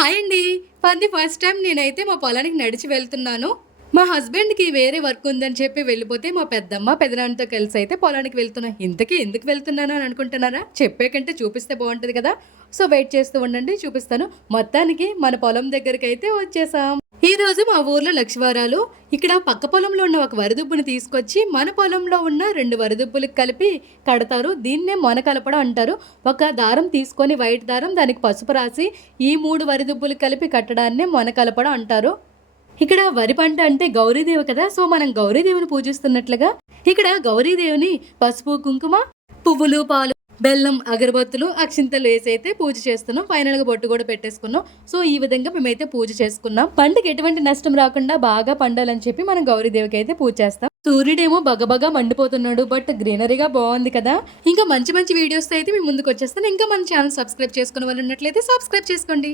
Hi అండి. For the first time నేనైతే మా పొలానికి నడిచి వెళ్తున్నాను. మా హస్బెండ్‌కి వేరే వర్క్ ఉందని చెప్పి వెళ్ళిపోతే, మా పెద్దమ్మ, పెదనాన్నతో కలిసి అయితే పొలానికి వెళ్తున్నా. ఇంతకీ ఎందుకు వెళ్తున్నాను అని అనుకుంటున్నారా? చెప్పే కంటే చూపిస్తే బావుంటది కదా! సో, వెయిట్ చేస్తూ ఉండండి, చూపిస్తాను. మొత్తానికి మన పొలం దగ్గరికైతే వచ్చేసాం. ఈరోజు మా ఊర్లో లక్షవారాలు. ఇక్కడ పక్క పొలంలో ఉన్న ఒక వరిదుబ్బుని తీసుకొచ్చి, మన పొలంలో ఉన్న 2 వరిదుబ్బులకి కలిపి కడతారు. దీన్నే మొన కలపడం అంటారు. ఒక దారం తీసుకొని, వైట్ దారం, దానికి పసుపు రాసి, ఈ 3 వరిదుబ్బులు కలిపి కట్టడాన్నే మొన కలపడం అంటారు. ఇక్కడ వరి పంట అంటే గౌరీదేవి కదా! సో, మనం గౌరీదేవిని పూజిస్తున్నట్లుగా ఇక్కడ గౌరీదేవిని పసుపు, కుంకుమ, పువ్వులు, పాలు, బెల్లం, అగరబత్తులు, అక్షింతలు వేసైతే పూజ చేస్తున్నాం. ఫైనల్‌గా బొట్టు కూడా పెట్టేసుకున్నాం. సో, ఈ విధంగా మేమైతే పూజ చేసుకున్నాం. పంటకి ఎటువంటి నష్టం రాకుండా బాగా పండాలని చెప్పి మనం గౌరీదేవికి అయితే పూజ చేస్తాం. సూర్యుడేమో బగబగా మండిపోతున్నాడు. బట్ గ్రీనరీగా బాగుంది కదా! ఇంకా మంచి మంచి వీడియోస్‌తో అయితే మీ ముందుకు వచ్చేస్తాను. ఇంకా మన ఛానల్ సబ్స్క్రైబ్ చేసుకునే వాళ్ళు ఉన్నట్లయితే సబ్స్క్రైబ్ చేసుకోండి.